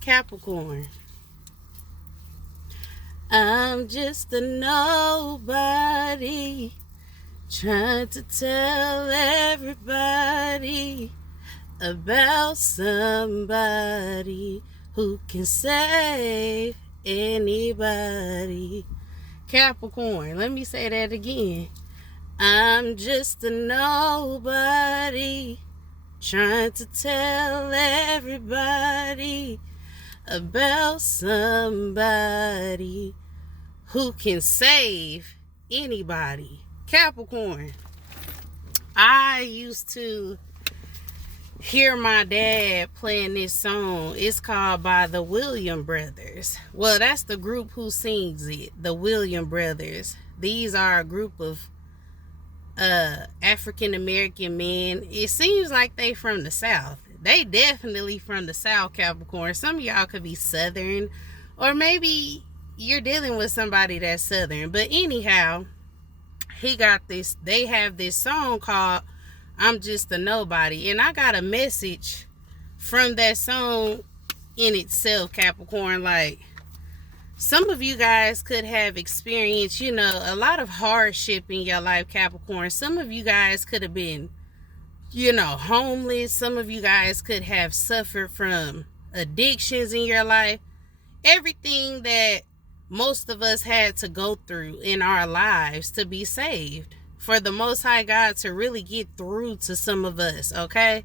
Capricorn. I'm just a nobody trying to tell everybody about somebody who can save anybody. Capricorn, let me say that again. I'm just a nobody trying to tell everybody about somebody who can save anybody. Capricorn, I used to hear my dad playing this song. It's called by the Williams Brothers. Well, that's the group who sings it, the Williams Brothers. These are a group of African American men. It seems like they from the South. They definitely from the South, Capricorn. Some of y'all could be Southern, or maybe you're dealing with somebody that's Southern. But anyhow, they have this song called I'm Just a Nobody. And I got a message from that song in itself, Capricorn. Like, some of you guys could have experienced, a lot of hardship in your life, Capricorn. Some of you guys could have been, homeless. Some of you guys could have suffered from addictions in your life. Everything that most of us had to go through in our lives to be saved. For the Most High God to really get through to some of us, okay?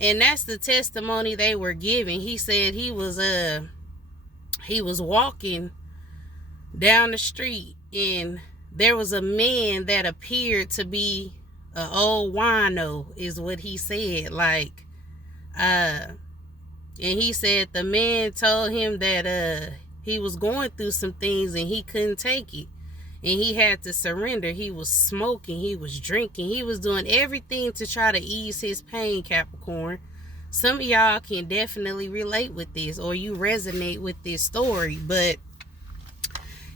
And that's the testimony they were giving. He said he was walking down the street and there was a man that appeared to be an old wino, is what he said. Like, and he said the man told him that he was going through some things and he couldn't take it. And he had to surrender. He was smoking. He was drinking. He was doing everything to try to ease his pain, Capricorn. Some of y'all can definitely relate with this, or you resonate with this story. But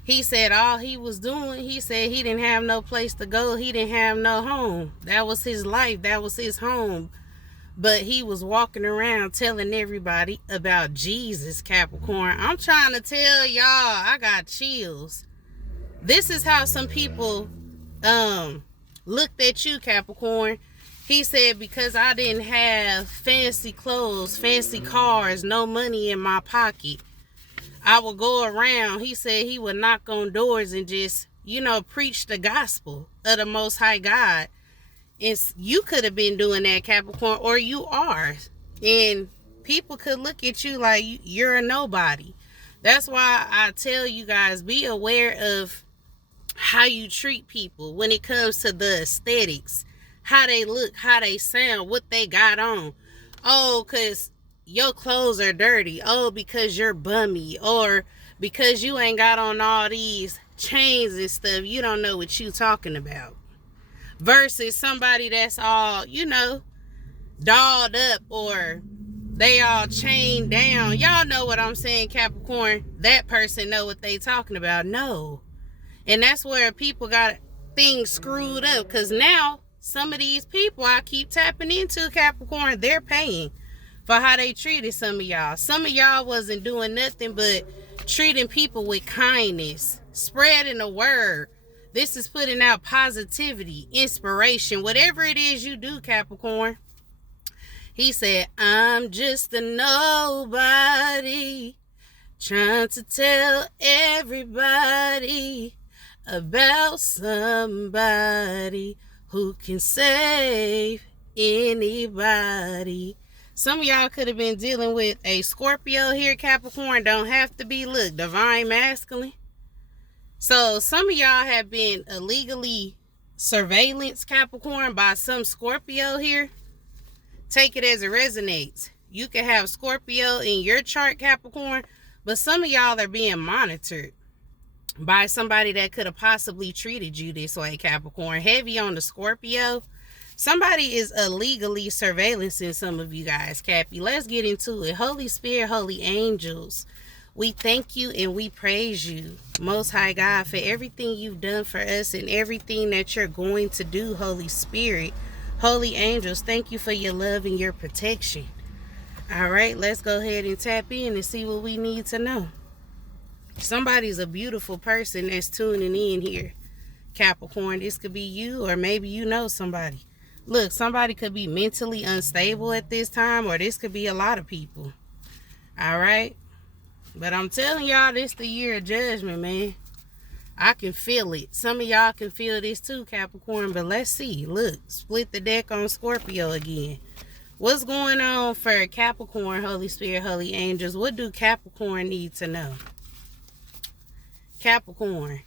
he said all he was doing, he said he didn't have no place to go. He didn't have no home. That was his life. That was his home. But he was walking around telling everybody about Jesus, Capricorn. I'm trying to tell y'all, I got chills. This is how some people looked at you, Capricorn. He said, because I didn't have fancy clothes, fancy cars, no money in my pocket, I would go around. He said he would knock on doors and just, preach the gospel of the Most High God. And you could have been doing that, Capricorn, or you are. And people could look at you like you're a nobody. That's why I tell you guys, be aware of how you treat people when it comes to the aesthetics, how they look, how they sound, what they got on. Oh, because your clothes are dirty. Oh, because you're bummy. Or because you ain't got on all these chains and stuff, you don't know what you talking about. Versus somebody that's all, dolled up, or they all chained down. Y'all know what I'm saying, Capricorn. That person know what they talking about. No. And that's where people got things screwed up. Because now, some of these people I keep tapping into, Capricorn, they're paying for how they treated some of y'all. Some of y'all wasn't doing nothing but treating people with kindness, spreading the word. This is putting out positivity, inspiration, whatever it is you do, Capricorn. He said, I'm just a nobody trying to tell everybody about somebody who can save anybody. Some of y'all could have been dealing with a Scorpio here, Capricorn. Don't have to be, look, divine masculine. So some of y'all have been illegally surveillanced, Capricorn, by some Scorpio here. Take it as it resonates. You can have Scorpio in your chart, Capricorn, but some of y'all are being monitored by somebody that could have possibly treated you this way, Capricorn. Heavy on the Scorpio. Somebody is illegally surveillancing some of you guys, Cappy. Let's get into it. Holy Spirit, holy angels, we thank you and we praise you, Most High God, for everything you've done for us and everything that you're going to do, Holy Spirit. Holy angels, thank you for your love and your protection. All right, let's go ahead and tap in and see what we need to know. Somebody's a beautiful person that's tuning in here, Capricorn. This could be you, or maybe you know somebody. Look, somebody could be mentally unstable at this time, or this could be a lot of people. All right? But I'm telling y'all, this the year of judgment, man. I can feel it. Some of y'all can feel this too, Capricorn. But let's see. Look, split the deck on Scorpio again. What's going on for Capricorn, Holy Spirit, Holy Angels? What do Capricorn need to know? Capricorn,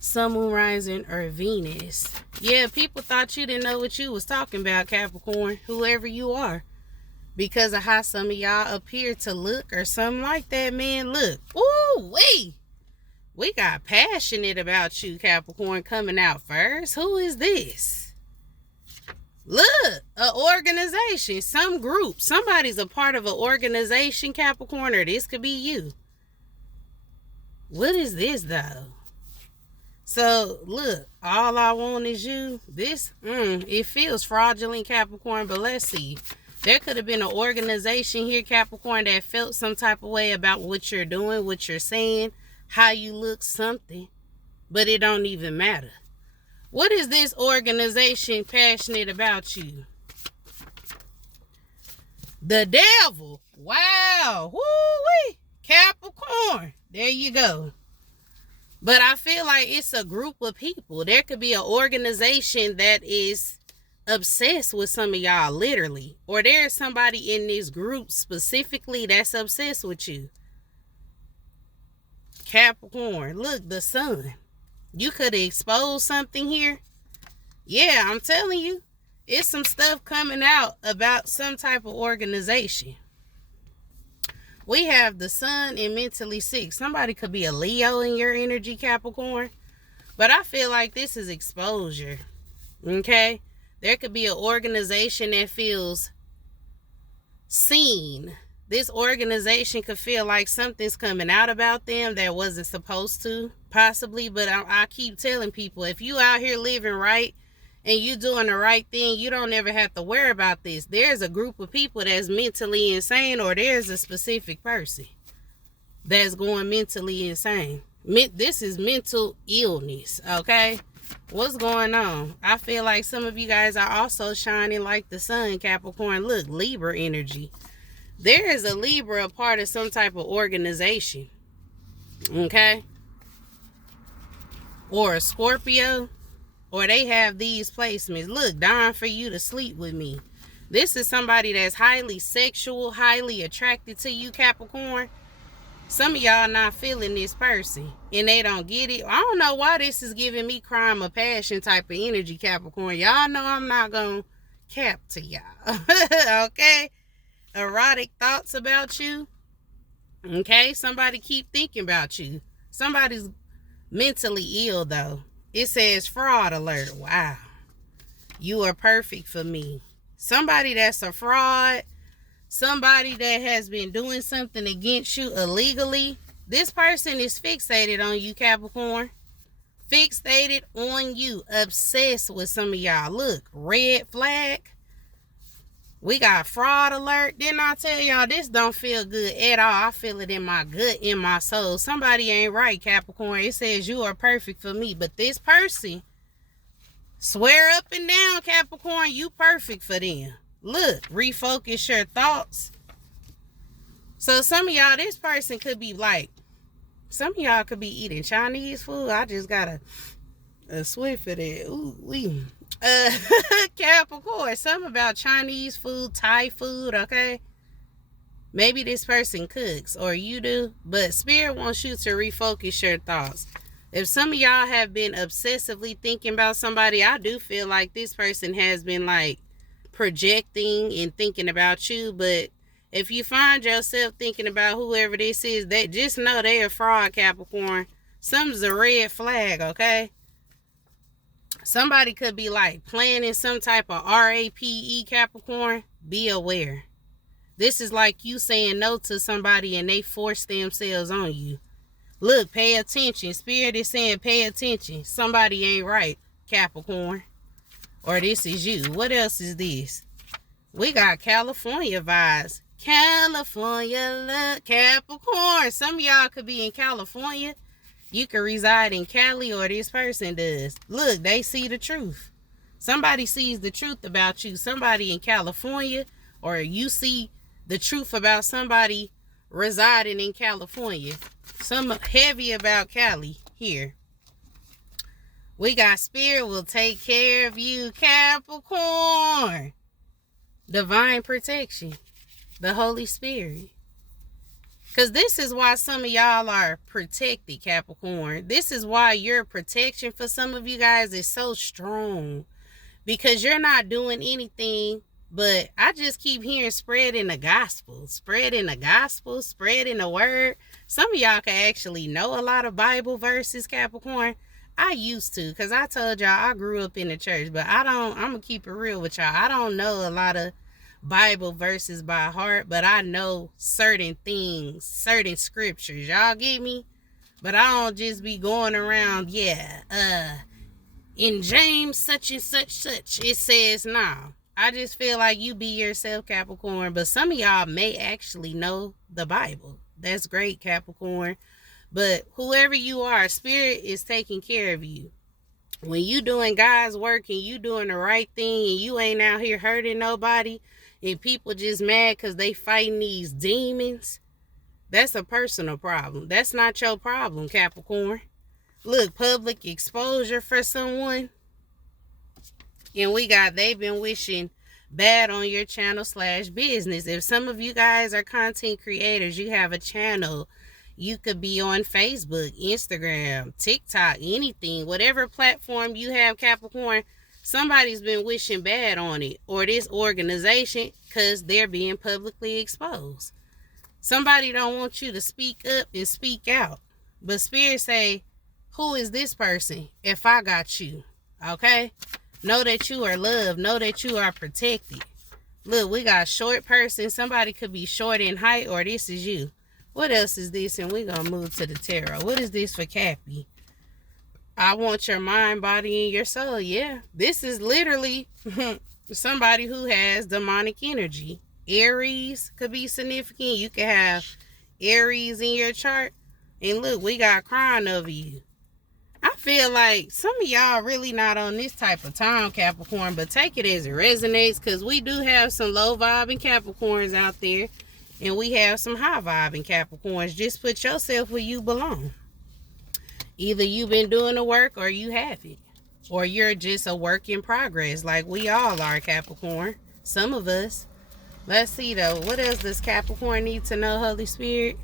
Sun, Moon, Rising, or Venus. Yeah, people thought you didn't know what you was talking about, Capricorn, whoever you are. Because of how some of y'all appear to look or something like that, man. Look. Ooh, we got passionate about you, Capricorn, coming out first. Who is this? Look, an organization, some group. Somebody's a part of an organization, Capricorn, or this could be you. What is this, though? So, look, all I want is you. This, it feels fraudulent, Capricorn, but let's see. There could have been an organization here, Capricorn, that felt some type of way about what you're doing, what you're saying, how you look, something. But it don't even matter. What is this organization passionate about you? The devil. Wow. Woo-wee. Capricorn. There you go. But I feel like it's a group of people. There could be an organization that is obsessed with some of y'all, literally. Or there's somebody in this group specifically that's obsessed with you. Capricorn. Look, the sun. You could have exposed something here. Yeah, I'm telling you. It's some stuff coming out about some type of organization. We have the sun and mentally sick. Somebody could be a Leo in your energy, Capricorn. But I feel like this is exposure. Okay? There could be an organization that feels seen. This organization could feel like something's coming out about them that wasn't supposed to, possibly. But I keep telling people, if you out here living right and you doing the right thing, you don't ever have to worry about this. There's a group of people that's mentally insane, or there's a specific person that's going mentally insane. This is mental illness, okay? What's going on? I feel like some of you guys are also shining like the sun, Capricorn. Look, Libra energy. There is a Libra a part of some type of organization, okay? Or a Scorpio. Or they have these placements. Look, dying for you to sleep with me. This is somebody that's highly sexual, highly attracted to you, Capricorn. Some of y'all not feeling this person. And they don't get it. I don't know why this is giving me crime of passion type of energy, Capricorn. Y'all know I'm not going to cap to y'all. Okay? Erotic thoughts about you. Okay? Somebody keep thinking about you. Somebody's mentally ill, though. It says fraud alert. Wow. You are perfect for me. Somebody that's a fraud. Somebody that has been doing something against you illegally. This person is fixated on you, Capricorn. Fixated on you. Obsessed with some of y'all. Look, red flag. We got fraud alert. Didn't I tell y'all this don't feel good at all? I feel it in my gut, in my soul. Somebody ain't right, Capricorn. It says you are perfect for me. But this person, swear up and down, Capricorn, you perfect for them. Look, refocus your thoughts. So some of y'all, this person could be like, some of y'all could be eating Chinese food. I just got a swift of that. Ooh, wee. Capricorn, something about Chinese food, Thai food, okay? Maybe this person cooks, or you do, but Spirit wants you to refocus your thoughts. If some of y'all have been obsessively thinking about somebody, I do feel like this person has been like projecting and thinking about you. But if you find yourself thinking about whoever this is, that just know they're a fraud, Capricorn. Something's a red flag, okay? Somebody could be like planning some type of RAPE, Capricorn. Be aware. This is like you saying no to somebody and they force themselves on you. Look, pay attention. Spirit is saying pay attention. Somebody ain't right, Capricorn. Or this is you. What else is this? We got California vibes. California love, Capricorn. Some of y'all could be in California. You could reside in Cali, or this person does. Look, they see the truth. Somebody sees the truth about you. Somebody in California, or you see the truth about somebody residing in California. Some heavy about Cali here. We got spirit will take care of you, Capricorn. Divine protection. The Holy Spirit. Because this is why some of y'all are protected, Capricorn. This is why your protection for some of you guys is so strong. Because you're not doing anything, but I just keep hearing spreading the gospel. Spreading the gospel, spreading the word. Some of y'all can actually know a lot of Bible verses, Capricorn. I used to, because I told y'all I grew up in the church, but I'm going to keep it real with y'all. I don't know a lot of Bible verses by heart, but I know certain things, certain scriptures. Y'all get me? But I don't just be going around, in James such and such, it says nah. I just feel like you be yourself, Capricorn, but some of y'all may actually know the Bible. That's great, Capricorn. But whoever you are, spirit is taking care of you. When you doing God's work and you doing the right thing and you ain't out here hurting nobody and people just mad because they fighting these demons, that's a personal problem. That's not your problem, Capricorn. Look, public exposure for someone. And they've been wishing bad on your channel / business. If some of you guys are content creators, you have a channel. You could be on Facebook, Instagram, TikTok, anything, whatever platform you have, Capricorn, somebody's been wishing bad on it or this organization because they're being publicly exposed. Somebody don't want you to speak up and speak out. But Spirit say, who is this person if I got you? Okay? Know that you are loved. Know that you are protected. Look, we got short person. Somebody could be short in height, or this is you. What else is this? And we're going to move to the tarot. What is this for Cappy? I want your mind, body, and your soul. Yeah. This is literally somebody who has demonic energy. Aries could be significant. You could have Aries in your chart. And look, we got crying over you. I feel like some of y'all really not on this type of time, Capricorn. But take it as it resonates. Because we do have some low vibing Capricorns out there. And we have some high vibing Capricorns. Just put yourself where you belong. Either you've been doing the work or you haven't. Or you're just a work in progress like we all are, Capricorn. Some of us. Let's see though. What else does Capricorn need to know, Holy Spirit?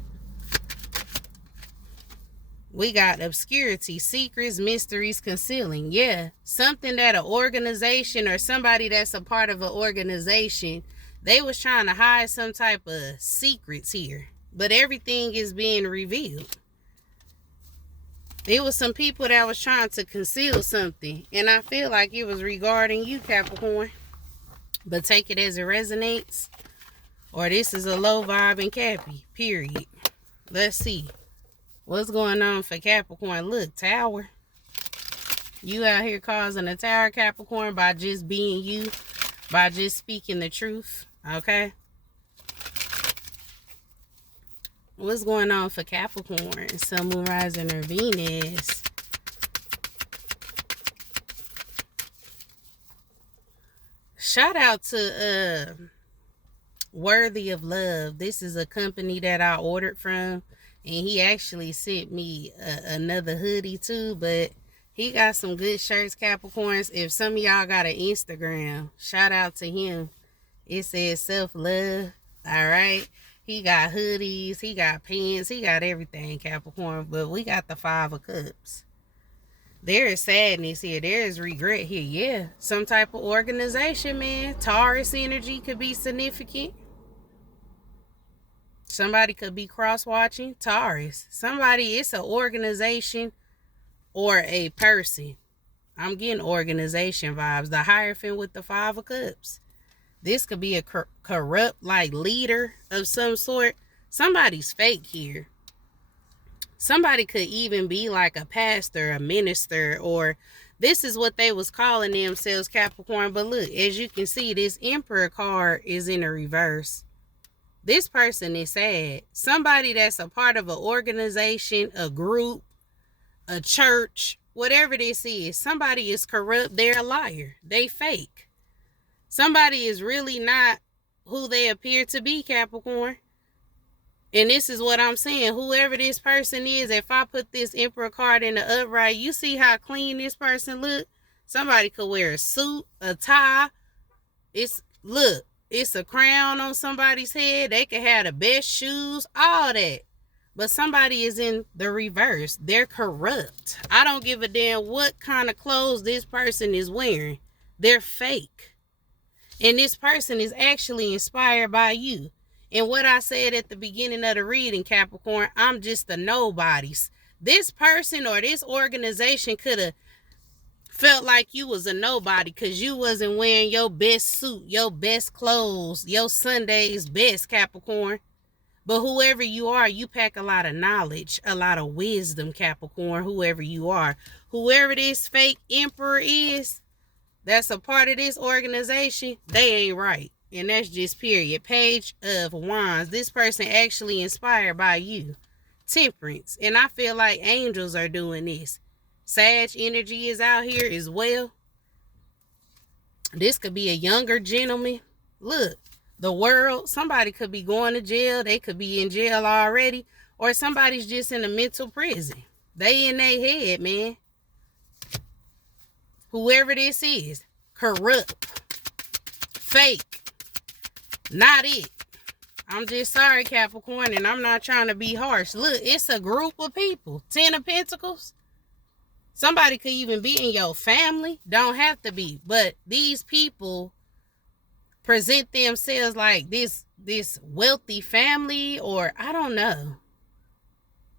We got obscurity, secrets, mysteries, concealing. Yeah. Something that an organization or somebody that's a part of an organization, they was trying to hide some type of secrets here. But everything is being revealed. There was some people that was trying to conceal something. And I feel like it was regarding you, Capricorn. But take it as it resonates. Or this is a low vibe in Cappy. Period. Let's see. What's going on for Capricorn? Look, Tower. You out here causing a tower, Capricorn, by just being you. By just speaking the truth. Okay? What's going on for Capricorn? Sun, Moon, Rising, or Venus? Shout out to Worthy of Love. This is a company that I ordered from. And he actually sent me another hoodie too. But he got some good shirts, Capricorns. If some of y'all got an Instagram, shout out to him. It says self-love. Alright. He got hoodies. He got pants. He got everything, Capricorn. But we got the 5 of Cups. There is sadness here. There is regret here. Yeah. Some type of organization, man. Taurus energy could be significant. Somebody could be cross-watching. Taurus. Somebody, it's an organization or a person. I'm getting organization vibes. The Hierophant with the 5 of Cups. This could be a corrupt, like, leader of some sort. Somebody's fake here. Somebody could even be like a pastor, a minister, or this is what they was calling themselves, Capricorn. But look, as you can see, this Emperor card is in a reverse. This person is sad. Somebody that's a part of an organization, a group, a church, whatever this is, somebody is corrupt. They're a liar. They fake. Somebody is really not who they appear to be, Capricorn. And this is what I'm saying. Whoever this person is, if I put this Emperor card in the upright, you see how clean this person look? Somebody could wear a suit, a tie. It's a crown on somebody's head. They could have the best shoes, all that. But somebody is in the reverse. They're corrupt. I don't give a damn what kind of clothes this person is wearing. They're fake. And this person is actually inspired by you. And what I said at the beginning of the reading, Capricorn, I'm just a nobodies. This person or this organization could have felt like you was a nobody because you wasn't wearing your best suit, your best clothes, your Sunday's best, Capricorn. But whoever you are, you pack a lot of knowledge, a lot of wisdom, Capricorn, whoever you are. Whoever this fake emperor is, that's a part of this organization, they ain't right. And that's just period. Page of Wands. This person actually inspired by you. Temperance. And I feel like angels are doing this. Sag energy is out here as well. This could be a younger gentleman. Look, the world. Somebody could be going to jail. They could be in jail already. Or somebody's just in a mental prison. They in their head, man. Whoever this is. Corrupt. Fake. Not it. I'm just sorry, Capricorn, and I'm not trying to be harsh. Look, it's a group of people. 10 of Pentacles. Somebody could even be in your family. Don't have to be. But these people present themselves like this wealthy family, or I don't know.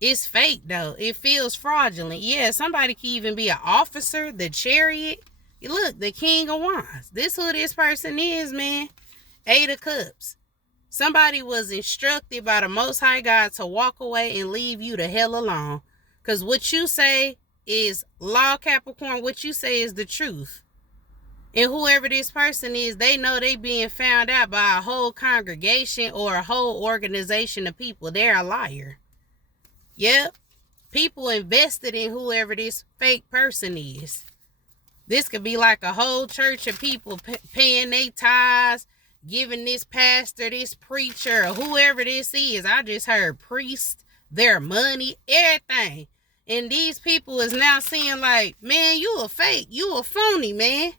It's fake, though. It feels fraudulent. Yeah, somebody could even be an officer, the Chariot. Look, the King of Wands. This who this person is, man. 8 of Cups. Somebody was instructed by the Most High God to walk away and leave you the hell alone. Because what you say is law, Capricorn. What you say is the truth. And whoever this person is, they know they being found out by a whole congregation or a whole organization of people. They're a liar. Yep. People invested in whoever this fake person is. This could be like a whole church of people paying their tithes, giving this pastor, this preacher, or whoever this is. I just heard priest, their money, everything. And these people is now seeing like, man, you a fake. You a phony, man.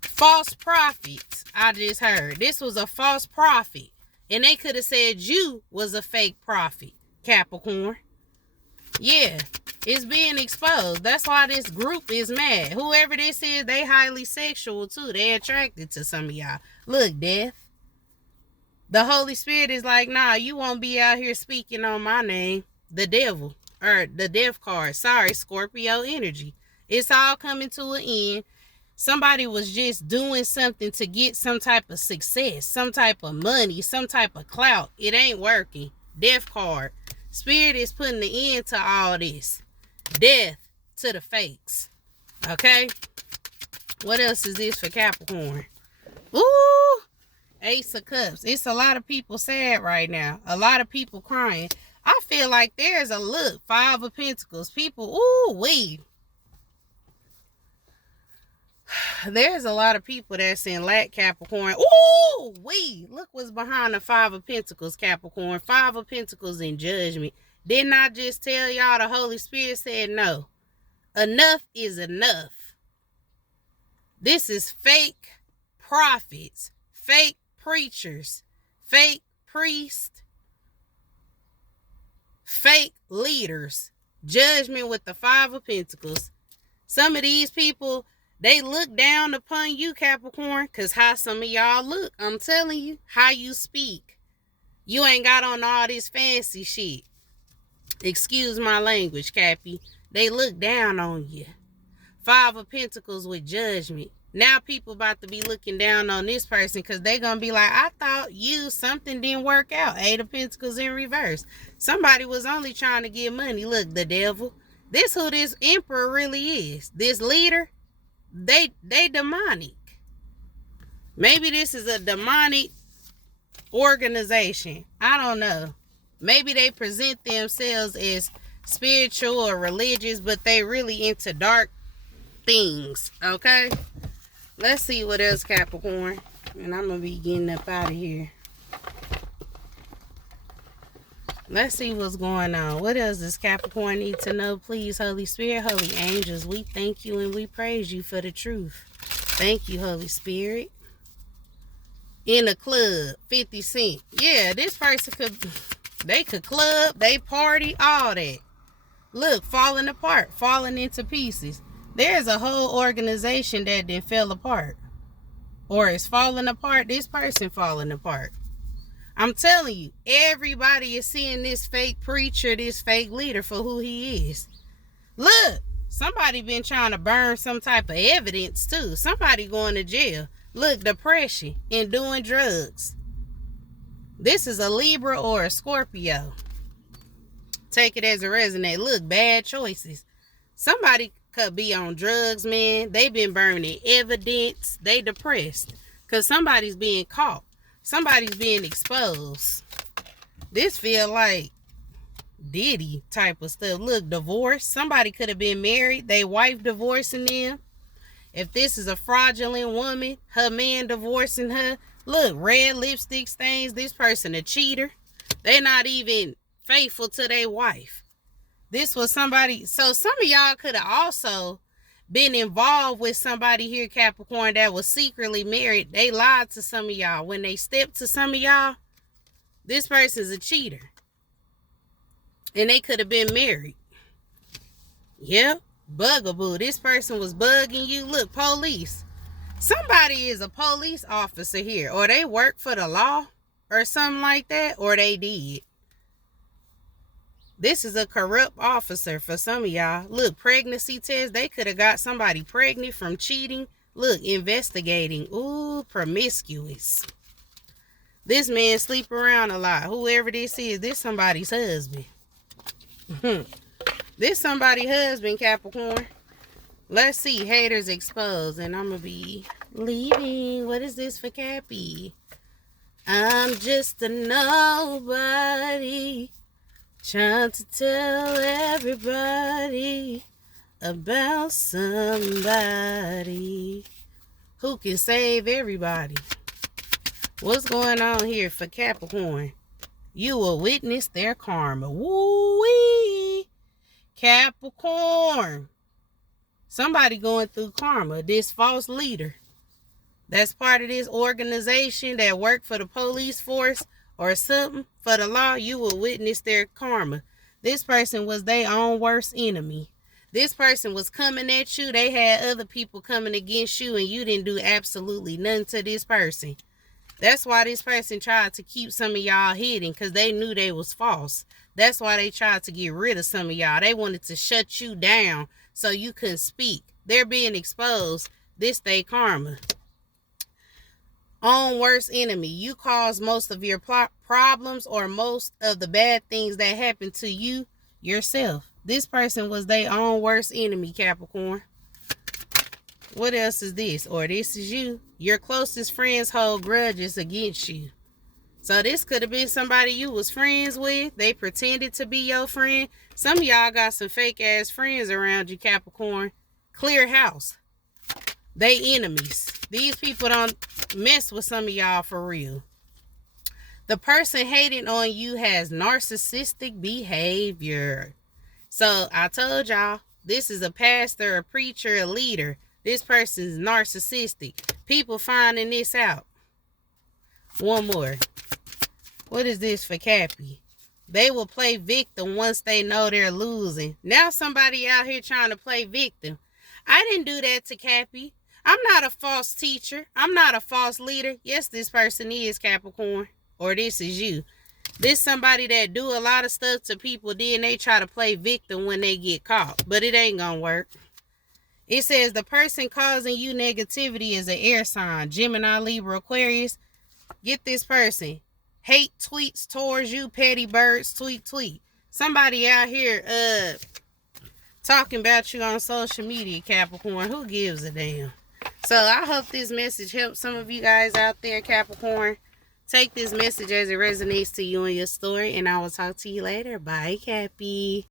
False prophets, I just heard. This was a false prophet. And they could have said you was a fake prophet, Capricorn. Yeah, it's being exposed. That's why this group is mad. Whoever this is, they highly sexual too. They attracted to some of y'all. Look, Death. The Holy Spirit is like, nah, you won't be out here speaking on my name. The devil. Or the death card. Sorry, Scorpio energy. It's all coming to an end. Somebody was just doing something to get some type of success, some type of money, some type of clout. It ain't working. Death card. Spirit is putting the end to all this. Death to the fakes. Okay? What else is this for Capricorn? Ooh! Ace of Cups. It's a lot of people sad right now. A lot of people crying. I feel like there's a look. 5 of Pentacles. People, ooh, wee. There's a lot of people that's in lack, Capricorn. Ooh, wee. Look what's behind the 5 of Pentacles, Capricorn. 5 of Pentacles in judgment. Didn't I just tell y'all the Holy Spirit said no? Enough is enough. This is fake prophets, fake preachers, fake priests, fake leaders. Judgment with the 5 of Pentacles. Some of these people, they look down upon you, Capricorn, because how some of y'all look. I'm telling you, how you speak. You ain't got on all this fancy shit. Excuse my language, Cappy. They look down on you. 5 of Pentacles with judgment. Now people about to be looking down on this person because they're going to be like, I thought something didn't work out. 8 of Pentacles in reverse. Somebody was only trying to get money. Look, the devil. This who this emperor really is. This leader. They demonic. Maybe this is a demonic organization. I don't know. Maybe they present themselves as spiritual or religious, but they really into dark things. Okay? Let's see what else, Capricorn. And I'm going to be getting up out of here. Let's see what's going on. What else does Capricorn need to know? Please, Holy Spirit, Holy Angels, we thank you and we praise you for the truth. Thank you, Holy Spirit. In a club, 50 Cent. Yeah, this person could club, they party, all that. Look, falling apart, falling into pieces. There's a whole organization that then fell apart. Or is falling apart. This person falling apart. I'm telling you, everybody is seeing this fake preacher, this fake leader for who he is. Look, somebody been trying to burn some type of evidence too. Somebody going to jail. Look, depression and doing drugs. This is a Libra or a Scorpio. Take it as a resonate. Look, bad choices. Somebody could be on drugs, man. They been burning evidence. They depressed because somebody's being caught. Somebody's being exposed. This feel like Diddy type of stuff. Look, divorce. Somebody could have been married. They wife divorcing them. If this is a fraudulent woman, her man divorcing her. Look, red lipstick stains. This person a cheater. They're not even faithful to their wife. This was somebody. So some of y'all could have also been involved with somebody here, Capricorn, that was secretly married. They lied to some of y'all. When they stepped to some of y'all, this person's a cheater. And they could have been married. Yep. Bugaboo. This person was bugging you. Look, police. Somebody is a police officer here. Or they work for the law. Or something like that. Or they did. This is a corrupt officer for some of y'all. Look, pregnancy test. They could have got somebody pregnant from cheating. Look, investigating. Ooh, promiscuous. This man sleep around a lot. Whoever this is, this somebody's husband. This somebody's husband, Capricorn. Let's see. Haters exposed. And I'm going to be leaving. What is this for Cappy? I'm just a nobody. Trying to tell everybody about somebody who can save everybody. What's going on here for Capricorn? You will witness their karma. Woo-wee! Capricorn. Somebody going through karma. This false leader that's part of this organization that work for the police force or something for the law, you will witness their karma. This person was their own worst enemy. This person was coming at you. They had other people coming against you and you didn't do absolutely nothing to this person. That's why this person tried to keep some of y'all hidden, because they knew they was false. That's why they tried to get rid of some of y'all. They wanted to shut you down so you couldn't speak. They're being exposed. This they karma. Own worst enemy. You cause most of your problems or most of the bad things that happen to you yourself. This person was their own worst enemy, Capricorn. What else is this? Or this is you. Your closest friends hold grudges against you. So this could have been somebody you was friends with. They pretended to be your friend. Some of y'all got some fake ass friends around you, Capricorn. Clear house. They enemies. These people don't mess with some of y'all for real. The person hating on you has narcissistic behavior. So I told y'all, this is a pastor, a preacher, a leader. This person's narcissistic. People finding this out. One more. What is this for Cappy? They will play victim once they know they're losing. Now somebody out here trying to play victim. I didn't do that to Cappy. I'm not a false teacher. I'm not a false leader. Yes, this person is, Capricorn. Or this is you. This somebody that do a lot of stuff to people, then they try to play victim when they get caught. But it ain't gonna work. It says the person causing you negativity is an air sign. Gemini, Libra, Aquarius. Get this person. Hate tweets towards you, petty birds, tweet. Somebody out here talking about you on social media, Capricorn. Who gives a damn? So I hope this message helps some of you guys out there, Capricorn. Take this message as it resonates to you and your story, and I will talk to you later. Bye, Cappy.